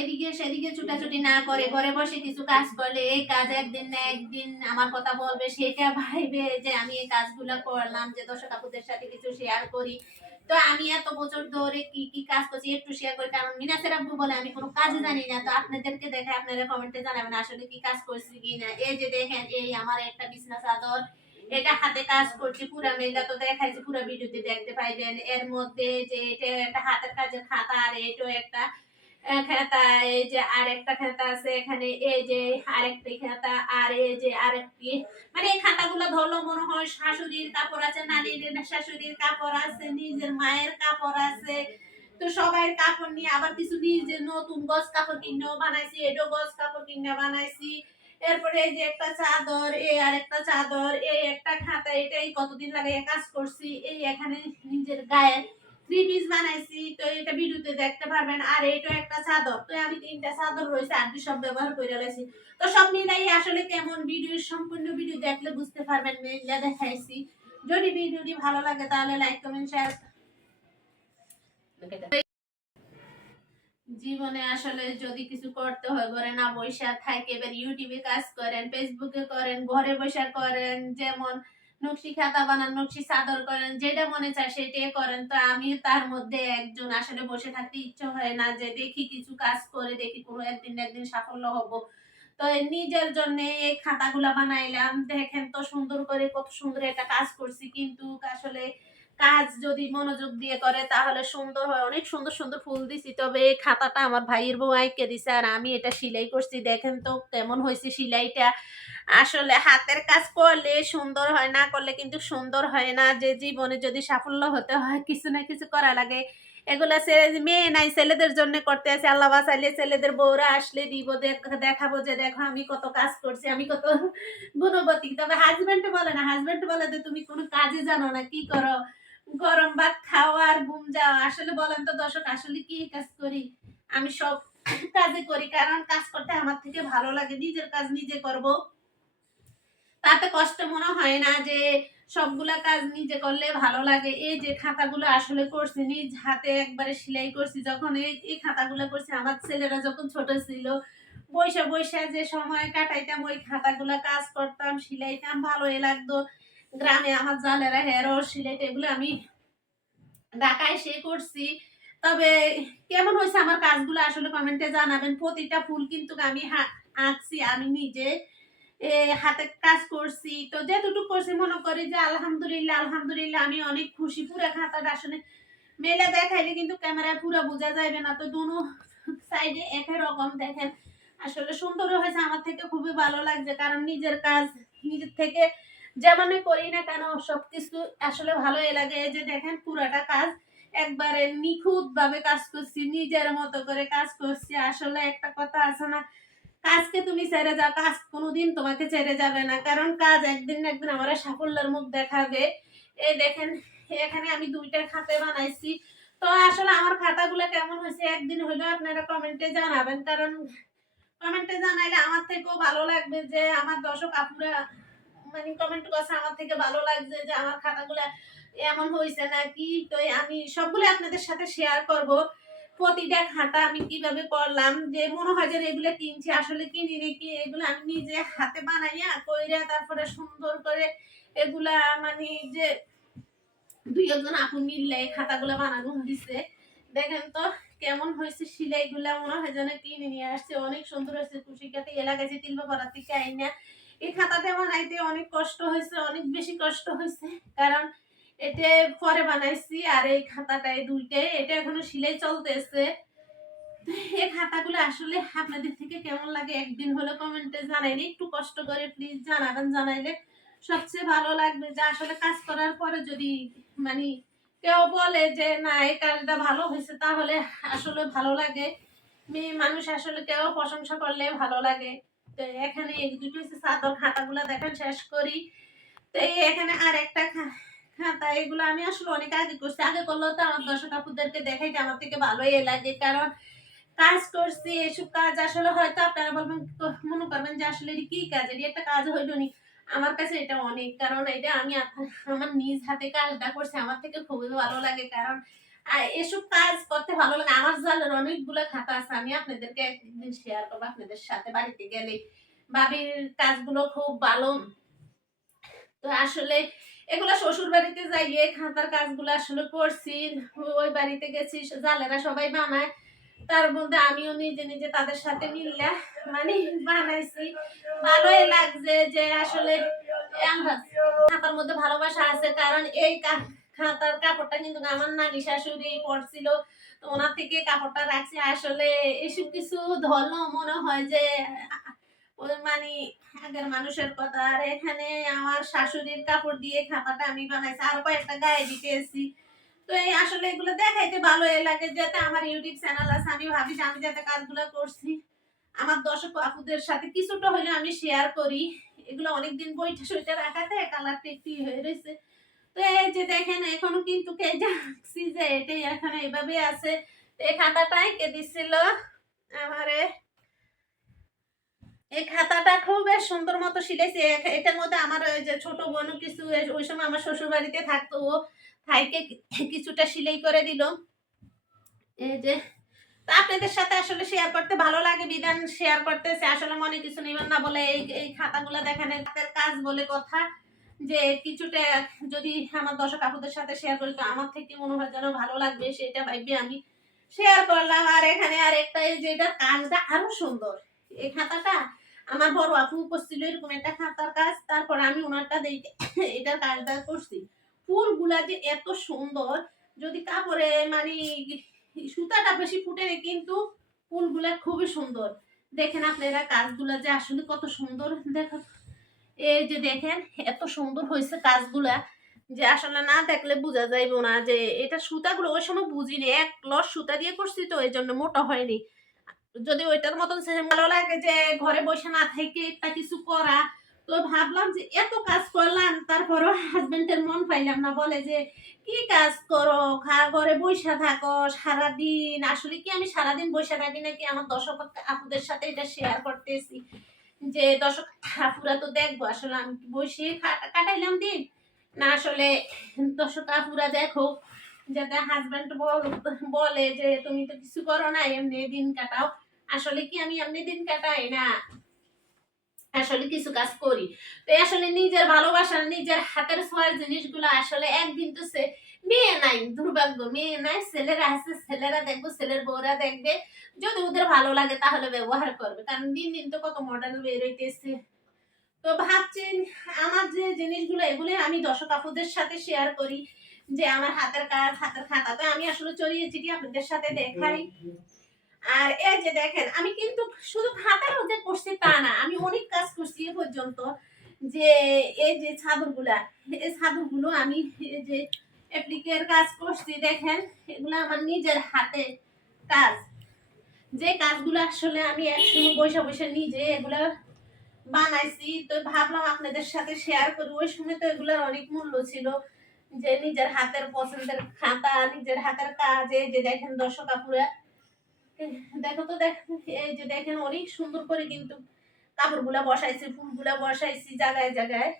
এদিকে সেদিকে ছুটাছুটি না করে ঘরে বসে কিছু কাজ করলে, এই কাজ একদিন না একদিন আমার কথা বলবে, সেটা ভাইবে যে আমি এই কাজগুলো করলাম, যে দর্শক আপুদের সাথে কিছু শেয়ার করি। তো আমি এত বছর ধরে কি কি কাজ করছি একটু শেয়ার করি, কারণ মিনাসের আব্বু বলে আমি কোনো কাজ জানি না। তো আপনাদেরকে দেখে আপনারা কমেন্টে জানাবেন আসলে কি কাজ করছি কি না এই যে দেখেন, এই আমার একটা বিছনা চাদর এটা হাতে কাজ করছি তো দেখাইছি ভিডিওতে দেখতে এর মধ্যে যে এটা একটা হাতের কাজের খাতা, আর এটাও একটা খাতা, এই যে আরেকটা খাতা আছে এখানে, এই যে আরেকটি খাতা, আর এই যে আরেকটি মানে এই খাতাগুলো ধরলো মনে হয় শাশুড়ির কাপড় আছে, নানির শাশুড়ির কাপড় আছে, নিজের মায়ের কাপড় আছে। তো সবাই কাপড় নিয়ে আবার কিছু নিজের নতুন গছ কাপড় কিনেও বানাইছি এটাও গছ কাপড় কিনে বানাইছি। এরপরে এই যে একটা চাদর এই আর একটা চাদর এই একটা খাতা, এটাই কতদিন লাগে কাজ করছি, এই এখানে নিজের গায়ে থ্রি পিস বানাইছি। তো এটা ভিডিওতে দেখতে পারবেন, আর এটা একটা চাদর। তো আমি তিনটা চাদর রয়েছে আর সব ব্যবহার করে লাইছি। তো সব মিলাই আসলে কেমন ভিডিও সম্পূর্ণ ভিডিও দেখলে বুঝতে পারবেন, মেইলা দেখাইছি। যদি ভিডিওটি ভালো লাগে তাহলে লাইক কমেন্ট শেয়ার জীবনে আসলে যদি কিছু করতে হয়, ঘরে না বসে থাকে, এবার ইউটিউবে কাজ করেন ফেসবুকে করেন, ঘরে বসে করেন, যেমন নকশি খাতা বানান, নকশি চাদর করেন, যেটা মনে চায় সেটাই করেন, তো আমি তার মধ্যে একজন আসলে বসে থাকতে ইচ্ছে হয় না যে দেখি কিছু কাজ করে, দেখি কোনো একদিন একদিন সাফল্য হব। তো নিজের জন্য এই খাতাগুলা বানাইলাম, দেখেন তো সুন্দর করে কত সুন্দর একটা কাজ করছি, কিন্তু আসলে কাজ যদি মনোযোগ দিয়ে করে, তাহলে সুন্দর হয়। অনেক সুন্দর সুন্দর ফুল দিছি। তবে এই খাতাটা আমার ভাইয়ের বউ আইকে দিছে আর আমি এটা সেলাই করছি। দেখেন তো কেমন হয়েছে সেলাইটা। আসলে হাতের কাজ করলে সুন্দর হয়, না করলে কিন্তু সুন্দর হয় না। যে জীবনে যদি সাফল্য হতে হয়, কিছু না কিছু করা লাগে। এগুলা মেয়ে নাই, ছেলেদের জন্য করতে আছে। আল্লাহ বাসাইলে ছেলেদের বউরা আসলে দিব, দেখ- দেখাবো যে দেখো আমি কত কাজ করছি, আমি কত গুণবতী। তবে হাজবেন্ড বলে না হাজবেন্ড বলে যে তুমি কোনো কাজে জানো না, কি করো? গরম ভাত খাওয়া আর ঘুম যাওয়া আসলে বলেন তো দর্শক, আসলে কি কাজ করি? আমি সব কাজে করি, কারণ কাজ করতে আমার থেকে ভালো লাগে, নিজের কাজ নিজে করব। তাতে কষ্ট মনে হয় না যে সবগুলা কাজ নিজে করলে ভালো লাগে। এই যে খাতাগুলো আসলে করছি, নিজ হাতে একবারে সেলাই করছি, যখন এই খাতাগুলো করছি, আমার ছেলেরা যখন ছোট ছিল বৈশা বৈশা যে সময় কাটাইতাম, ওই খাতাগুলো কাজ করতাম, সিলাইতাম, ভালোই লাগতো। গ্রামে আমার জালেরা, হেরো, সিলেট, এগুলো আমি ঢাকায় সে করছি। তবে কেমন হয়েছে আমার কাজগুলো আসলে কমেন্টে জানাবেন। প্রতিটা ফুল কিন্তু আমি আঁকছি, আমি নিজে হাতে কাজ করছি। তো যেটুকু করছি, মনে করি যে আলহামদুলিল্লাহ আলহামদুলিল্লাহ, আমি অনেক খুশি। পুরো খাতাটা আসলে মেলে দেখাইলে কিন্তু ক্যামেরায় পুরো বোঝা যাবে না। তো দুনো সাইডে একই রকম দেখেন। আসলে সুন্দর হয়েছে, আমার থেকে খুবই ভালো লাগছে, কারণ নিজের কাজ, নিজের থেকে যেমনই করি না কেন, সবকিছু আসলে ভালোই লাগে। যে দেখেন পুরাটা কাজ একবারে নিখুঁত ভাবে কাজ করছি, নিজের মতো করে কাজ করছি। আসলে একটা কথা আছে না, কাজকে তুমি ছেড়ে যাও, কাজ কোনোদিন তোমাকে ছেড়ে যাবে না। কারণ কাজ একদিন না একদিন আমার সাফল্যের মুখ দেখাবে। এই দেখেন, এখানে আমি দুইটা খাতে বানাইছি। তো আসলে আমার খাতাগুলো কেমন হয়েছে একদিন হইলেও আপনারা কমেন্টে জানাবেন। কারণ কমেন্টে জানাইলে আমার থেকেও ভালো লাগবে যে আমার দর্শক আপুরা মানে কমেন্ট করছে আমার থেকে ভালো লাগছে যে আমার খাতাগুলো এমন হয়েছে নাকি তো আমি সবগুলো আপনাদের সাথে শেয়ার করব। প্রতিটা খাতা আমি কীভাবে করলাম, যে মনে হয় যে এগুলো কিনছি, আসলে কিনি নাকি এগুলো আমি নিজে হাতে বানাইয়া কইরা তারপরে সুন্দর করে এগুলা মানে যে দুই একজন আপু মিললে খাতাগুলো বানানো হয়েছে দেখেন তো কেমন হয়েছে সিলাইগুলা, মনে হয় যেন কিনে নিয়ে আসছে, অনেক সুন্দর হয়েছে কুশিকাতে এলাকাছে তিলবা পাড়া থেকে আইনা এই খাতাটা বানাইতে অনেক কষ্ট হয়েছে, অনেক বেশি কষ্ট হয়েছে। কারণ এটা পরে বানাইছি আর এই খাতাটাই দুইটাই এটা এখনও সিলাই চলতেছে। এই খাতাগুলো আসলে আপনাদের থেকে কেমন লাগে একদিন হলে কমেন্টে জানাইলে, একটু কষ্ট করে প্লিজ জানাবেন, জানাইলে সবচেয়ে ভালো লাগবে যে আসলে কাজ করার পরে যদি মানে কেউ বলে যে, না, এই কাজটা ভালো হয়েছে, তাহলে আসলে ভালো লাগে। মেয়ে মানুষ আসলে কেউ প্রশংসা করলে ভালো লাগে। তো এখানে দুটো হচ্ছে চাদর খাতাগুলো দেখেন, শেষ করি। তো এখানে আর একটা খাতা, এগুলো আমি আসলে অনেক আগে করছি। আগে করলেও তো আমার দর্শক আপুদেরকে দেখাইতে আমার থেকে ভালোই লাগে। কারণ কাজ করছি, এসব কাজ আসলে হয়তো আপনারা বলবেন মনে করবেন যে আসলে এটি কি কাজ? এটি একটা কাজ হইল নি। আমার কাছে এটা অনেক। কারণ এটা আমি আমার নিজ হাতে কাজটা করছি। আমার থেকে খুবই ভালো লাগে। কারণ আর এসব কাজ করতে ভালো লাগে আমার জালের অনেকগুলো খাতা আছে, আমি আপনাদেরকে একদিন শেয়ার করব আপনাদের সাথে বাড়িতে গেলে। বাবির কাজগুলো খুব ভালো। তো আসলে এগুলো শ্বশুর বাড়িতে যাই খাতার কাজগুলো আসলে করছি। ওই বাড়িতে গেছি, জালেরা সবাই বানায়। তার মধ্যে আমিও নিজে নিজে তাদের সাথে মিললে মানে বানাইছি। ভালোই লাগছে যে আসলে খাতার মধ্যে ভালোবাসা আছে, কারণ এই খাতার কাপড়টা কিন্তু আমার নানি শাশুড়ি পড়ছিল তো ওনার থেকে কাপড়টা রাখছি। আসলে এসব কিছু ধরলো মনে হয় যে মানে আগের মানুষের কথা। আর এখানে আমার শাশুড়ির কাপড় দিয়ে খাতাটা আমি বানাইছি। আর কয়েকটা গায়ে দিতে দিতেছি। তো এই আসলে এগুলো দেখাইতে ভালো লাগে, যাতে আমার ইউটিউব চ্যানেল আছে। আমি ভাবি আমি যাতে কাজগুলো করছি। আমার দর্শক আপুদের সাথে কিছুটা হলে আমি শেয়ার করি। এগুলো অনেকদিন বইটা সইটা রাখাতে কালারটা একটু ইয়ে হয়ে রয়েছে। তো এই যে দেখেন, এখনও কিন্তু কে যাচ্ছি যে এটাই এখানে এভাবে আছে। এই খাতাটাই কে দিছিল আমারে। এই খাতাটা খুব বেশ সুন্দর মতো শিখেছি এটার মধ্যে আমার ওই যে ছোট বোন কিছু ওই সময় আমার শ্বশুর বাড়িতে থাকতো। ও ভাইকে কিছুটা সিলাই করে দিল। এই যে, তা আপনাদের সাথে আসলে শেয়ার করতে ভালো লাগে, বিধান শেয়ার করতেছে। আসলে মনে কিছু নেবেন না বলে এই এই খাতাগুলো দেখেন এই হাতের কাজ বলে কথা। যে কিছুটা যদি আমার দর্শক আপুদের সাথে শেয়ার করি, তো আমার থেকে মনে হয় যেন ভালো লাগবে, সেটা ভাববে আমি শেয়ার করলাম। আর এখানে আর একটা এই যে এটার কাজটা আরও সুন্দর। এই খাতাটা আমার বড় আপু করছিল, এরকম একটা খাতার কাজ। তারপর আমি ওনারটা দেখে এটার কাজটা করছি। ফুলগুলা যে এত সুন্দর, যদি কাপড়ে মানে সুতাটা বেশি ফুটে কিন্তু ফুলগুলা খুবই সুন্দর। দেখেন আপনারা কাজগুলা যে আসলে কত সুন্দর দেখো এই যে দেখেন, এত সুন্দর হয়েছে কাজগুলা যে আসলে না দেখলে বোঝা যাইব না যে এটা সুতাগুলো ওই সময় বুঝিনি, এক লস সুতা দিয়ে করছি তো, এই জন্য মোটা হয়নি। যদি ওইটার মতন ভালো লাগে যে ঘরে বসে না থেকে একটা কিছু করা, তো ভাবলাম যে এত কাজ করলাম, তারপরও হাজবেন্ডের মন পাইলাম না, বলে যে কি কাজ করো ঘরে বসে থাকো, সারাদিন আসলে কি আমি সারাদিন বসে থাকি নাকি আমার দর্শক আপুদের সাথে এটা শেয়ার করতেছি? যে দর্শক আপুরা তো দেখব, আসলে আমি কি বসে কাটাইলাম দিন? না, আসলে দর্শক আপুরা দেখো যাতে হাজব্যান্ড বলে যে, তুমি তো কিছু করো না এমনি দিন কাটাও। আসলে কি আমি এমনি দিন কাটাই? না আসলে কিছু কাজ করি। তো আসলে নিজের ভালোবাসার, নিজের হাতের ছোঁয়ার জিনিসগুলো আসলে একদিন তো সে মেয়ে নাই, দুর্ভাগ্য, মেয়ে নাই, ছেলেরা আছে, ছেলেরা দেখব, ছেলের বউরা দেখবে। যদি ওদের ভালো লাগে তাহলে ব্যবহার করবে, কারণ দিন দিন তো কত মডেল বের হইতেছে। তো ভাবছেন আমার যে জিনিসগুলো, এগুলো আমি দর্শক আপুদের সাথে শেয়ার করি, যে আমার হাতের কাজ, হাতের খাতা, তো আমি আসলে চড়িয়ে চিটিয়ে আপনাদের সাথে দেখাই। আর এই যে দেখেন, আমি কিন্তু শুধু খাতার মধ্যে করছি তা না, আমি অনেক কাজ করছি এ পর্যন্ত যে এই যে ছাদরগুলা এই ছাদরগুলো আমি যে অ্যাপ্লিকের কাজ করছি, দেখেন, এগুলো আমার নিজের হাতে কাজ। যে কাজগুলো আসলে আমি একসঙ্গে বসে বসে নিজে এগুলো বানাইছি, তো ভাবলাম আপনাদের সাথে শেয়ার করি। ওই সময় তো এগুলোর অনেক মূল্য ছিল, যে নিজের হাতের পছন্দের খাতা, নিজের হাতের কাজ যে দেখেন দর্শক আপুরা দেখো তো দেখ, এই যে দেখেন অনেক সুন্দর করে কিন্তু কাপড়গুলা বসাইছি, ফুলগুলা বসাইছি জায়গায় জায়গায়।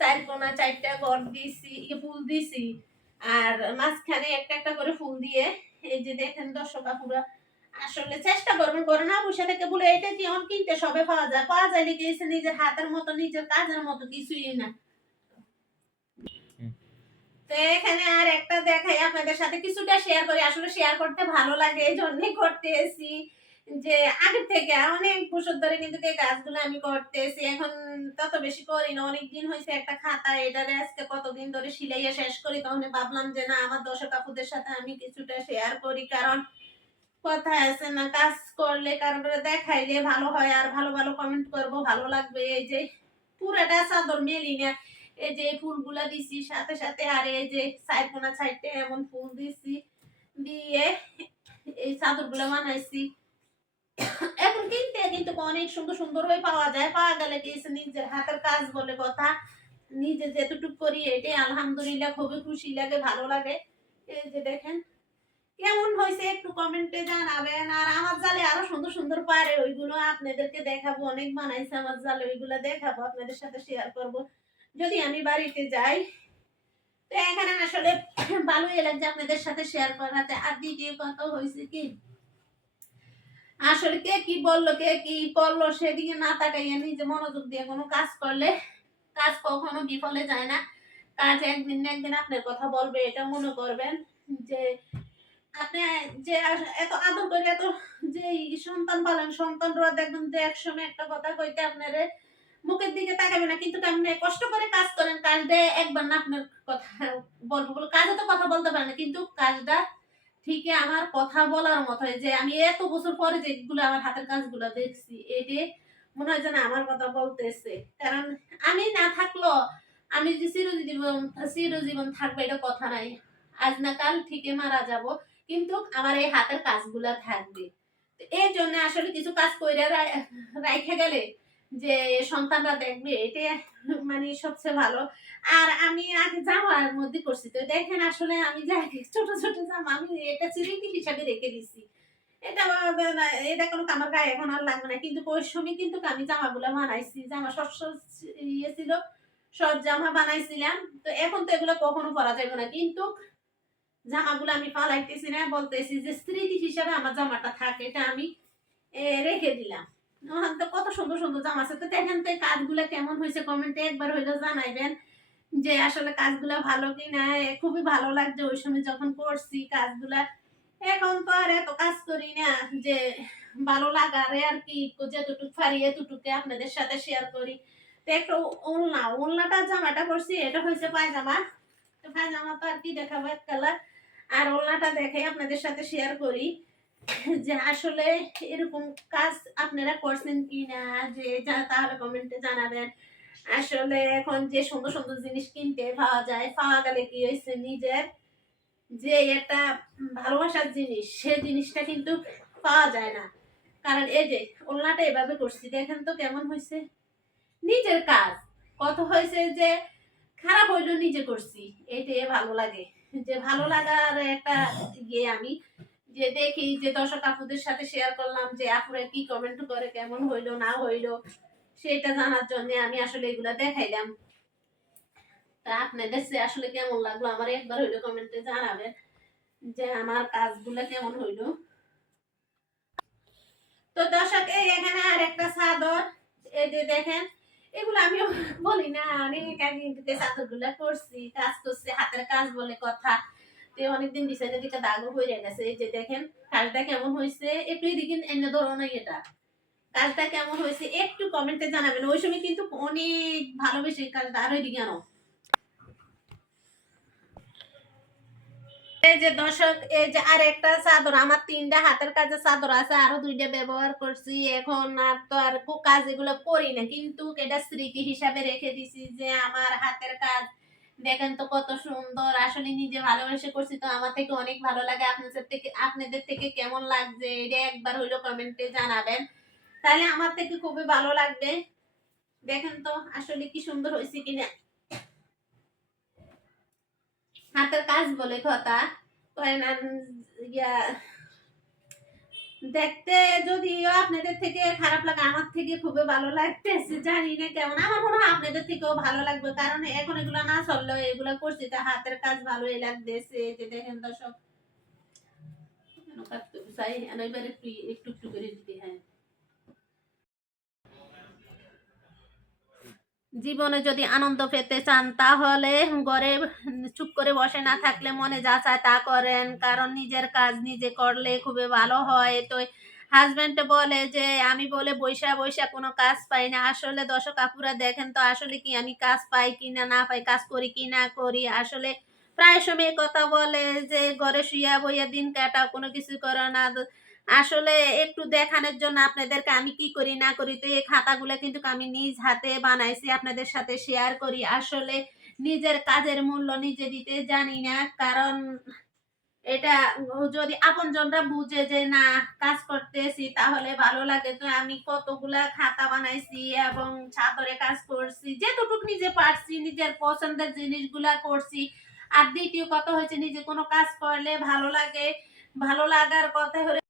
চার কোনা চারটা ঘর দিয়েছি ফুল দিয়েছি। আর মাঝখানে একটা একটা করে ফুল দিয়ে, এই যে দেখেন দর্শক আপুরা, আসলে চেষ্টা করবেন করে না বসে থেকে বলে এটা কি অন কিনতে সবে পাওয়া যায়? পাওয়া যায় নিজের হাতের মতো, নিজের কাজের মতো, কিছুই না। তো এখানে আর একটা দেখাই, আপনাদের সাথে কিছুটা শেয়ার করি। আসলে শেয়ার করতে ভালো লাগে, এই জন্যই করতে এসি যে আগের থেকে অনেক বছর ধরে কিন্তু এই কাজগুলো আমি করতেছি। এখন তত বেশি করি না অনেক দিন হয়েছে একটা খাতা, এটারে আজকে কতদিন ধরে সিলাইয়া শেষ করি, তখন ভাবলাম যে না, আমার দর্শক আপুদের সাথে আমি কিছুটা শেয়ার করি, কারণ কথা আছে না, কাজ করলে কারও করে দেখাইলে ভালো হয়, আর ভালো ভালো কমেন্ট করব, ভালো লাগবে। এই যে পুরাটা চাদর মেলি না এই যে ফুলগুলা দিছি, সাথে সাথে আর এই যে সাইড কোনা সাইডে এমন ফুল দিছি, দিয়ে এই চাদরগুলো বানাইছি। এখন কিনতে কিন্তু অনেক সুন্দর সুন্দর হয়ে পাওয়া যায়। পাওয়া গেলে কি নিজের হাতের কাজ বলে কথা। নিজে যেতটুক করি এটাই আলহামদুলিল্লাহ, খুবই খুশি লাগে, ভালো লাগে। এই যে দেখেন, কেমন হয়েছে একটু কমেন্টে জানাবেন। আর আমার জালে আরও সুন্দর সুন্দর পারে ওইগুলো আপনাদেরকে দেখাবো। অনেক বানাইছে আমার জালে, ওইগুলো দেখাবো, আপনাদের সাথে শেয়ার করব। যদি আমি বাড়িতে যাই, তো এখানে আসলে ভালোই লাগছে আপনাদের সাথে শেয়ার করাতে। আর দ্বিতীয় কথা হয়েছে কি, আসলে কে কি বলল, কে কি করল, সেদিকে না তাকাইয়া নিজে মনোযোগ দিয়ে কোনো কাজ করলে, কাজ কখনো বিফলে যায় না। কাজ একদিন না একদিন আপনার কথা বলবে, এটা মনে করবেন যে আপনি যে এত আদর করে এত যে সন্তান পালেন, সন্তানরা দেখবেন যে একসময় একটা কথা কইতে আপনারে মুখের দিকে তাকাবে না, কিন্তু আপনি কষ্ট করে কাজ করেন, কাজ দিয়ে একবার না আপনার কথা বলব বলে। কাজে তো কথা বলতে পারে না, কিন্তু কাজটা ঠিকই আমার কথা বলার মতো যে আমি এত বছর পরে যেগুলো আমার হাতের কাজগুলো দেখছি এটি মনে হয় যেন আমার কথা বলতেছে। কারণ আমি না থাকল আমি যে চিরজীবন চিরজীবন থাকবে, এটা কথা নাই। আজ না কাল ঠিকই মারা যাব, কিন্তু আমার এই হাতের কাজগুলা থাকবে। এই জন্য আসলে কিছু কাজ করে রাইখে গেলে যে সন্তানরা দেখবে এটা মানে সবচেয়ে ভালো। আর আমি আগে জামার মধ্যে করছি তো দেখেন আসলে আমি যে ছোট ছোট জামা, আমি এটা স্মৃতি হিসাবে রেখে দিছি। এটা এটা কোনো আমার গায়ে এখন আর লাগবে না। কিন্তু ওই কিন্তু আমি জামাগুলো বানাইছি জামা সব ইয়ে ছিল, সব জামা বানাইছিলাম। তো এখন তো এগুলো কখনো পরা যাবে না। কিন্তু জামাগুলো আমি পালাইতেছি না, বলতেছি যে স্মৃতি হিসাবে আমার জামাটা থাকে, এটা আমি রেখে দিলাম। কত সুন্দর সুন্দর জামা আছে। তো দেখেন তো এই কাজগুলো কেমন হয়েছে কমেন্টে একবার হইলেও জানাইবেন যে আসলে কাজগুলা ভালো কি না খুবই ভালো লাগছে ওই সময় যখন করছি কাজগুলা। এখন তো আর এত কাজ করি না যে ভালো লাগারে আর কি যেটুকু পারি এতটুকু আপনাদের সাথে শেয়ার করি। তো একটু ওলনা, ওলনাটা, জামাটা করছি এটা হয়েছে পায়জামা। তো পায়জামা তো আর কি দেখাবো এক কালার আর ওলনাটা দেখে আপনাদের সাথে শেয়ার করি। যে আসলে এরকম কাজ আপনারা করছেন কি না যে তাহলে কমেন্টে জানাবেন। আসলে এখন যে সুন্দর সুন্দর জিনিস কিনতে পাওয়া যায়, পাওয়া গেলে কি হয়েছে? নিজের যে একটা ভালোবাসার জিনিস, সে জিনিসটা কিন্তু পাওয়া যায় না। কারণ এই যে ওলনাটা এভাবে করছি, দেখেন তো কেমন হয়েছে। নিজের কাজ। কত হয়েছে যে খারাপ হইল নিজে করছি। এটাই ভালো লাগে। যে ভালো লাগার একটা ইয়ে আমি যে দেখি যে দর্শক আপুদের সাথে শেয়ার করলাম যে আপুরা কি কমেন্ট করে, কেমন হইল, না হইল, সেটা জানার জন্য আমি আসলে এগুলা দেখাইলাম। তা আপনাদের সে আসলে কেমন লাগল? আমার একবার হইল কমেন্টে জানাবেন যে আমার কাজগুলো কেমন হইল। তো দর্শক, এই এখানে আর একটা চাদর, এই যে দেখেন, এগুলো আমিও বলি না, অনেক চাদরগুলা করছি কাজ করছি, হাতের কাজ বলে কথা। অনেকদিন ডিসাইনের দিকে হয়ে গেছে যে দেখেন, কাজটা কেমন হয়েছে? একটু এদিকে এনে ধরো না এটা। কাজটা কেমন হয়েছে? একটু কমেন্টে জানাবেন। ওই সময় কিন্তু অনেক ভালোবেসে কাজটা আর ওইদিকে আনো। এই যে দর্শক, এই যে আর একটা চাদর, আমার তিনটা হাতের কাজে চাদর আছে, আরও দুইটা ব্যবহার করছি। এখন আর তো আর কাজ এগুলো করি না। কিন্তু এটা স্মৃতি হিসাবে রেখে দিছি যে আমার হাতের কাজ দেখেন তো কত সুন্দর। আসলে নিজে ভালোবেসে করছি তো আমার থেকে অনেক ভালো লাগে। আপনাদের থেকে আপনাদের থেকে কেমন লাগছে? এটা একবার হইল কমেন্টে জানাবেন। তাহলে আমার থেকে খুবই ভালো লাগবে। দেখেন তো আসলে কি সুন্দর হয়েছে কিনা। হাতের কাজ বলে কথা। কয় ইয়া দেখতে যদিও আপনাদের থেকে খারাপ লাগে, আমার থেকে খুবই ভালো লাগতেছে, জানি না কেমন। আমার মনে হয় আপনাদের থেকেও ভালো লাগবে, কারণ এখন এগুলো না চলল এগুলো করছি, তা হাতের কাজ ভালোই লাগতেছে যে দেখেন তো একটু একটু একটু করে দিতে হ্যাঁ। জীবনে যদি আনন্দ পেতে চান, তাহলে ঘরে চুপ করে বসে না থাকলে মনে যা চায় তা করেন। কারণ নিজের কাজ নিজে করলে খুবই ভালো হয়। তো হাজবেন্ড বলে যে, আমি বলে বৈশা বৈশা কোনো কাজ পাই না। আসলে দর্শক আপুরা দেখেন তো, আসলে কি আমি কাজ পাই কি না না পাই, কাজ করি কি না করি। আসলে প্রায় সময় কথা বলে যে, ঘরে শুইয়া বইয়া দিন কাটাও, কোনো কিছু করো না। আসলে একটু দেখানোর জন্য আপনাদেরকে আমি কি করি, না করি, তো এই খাতাগুলো কিন্তু আমি নিজ হাতে বানাইছি, আপনাদের সাথে শেয়ার করি। আসলে নিজের কাজের মূল্য নিজে দিতে জানি না, কারণ এটা যদি আপনজনরা বুঝে যে না, কাজ করতেছি তাহলে ভালো লাগে। তো আমি কতগুলা খাতা বানাইছি এবং ছাদরে কাজ করছি যেটুকুক নিজে পারছি, নিজের পছন্দের জিনিসগুলা করছি। আর দ্বিতীয় কথা হয়েছে নিজে কোনো কাজ করলে ভালো লাগে, ভালো লাগার কথা হলে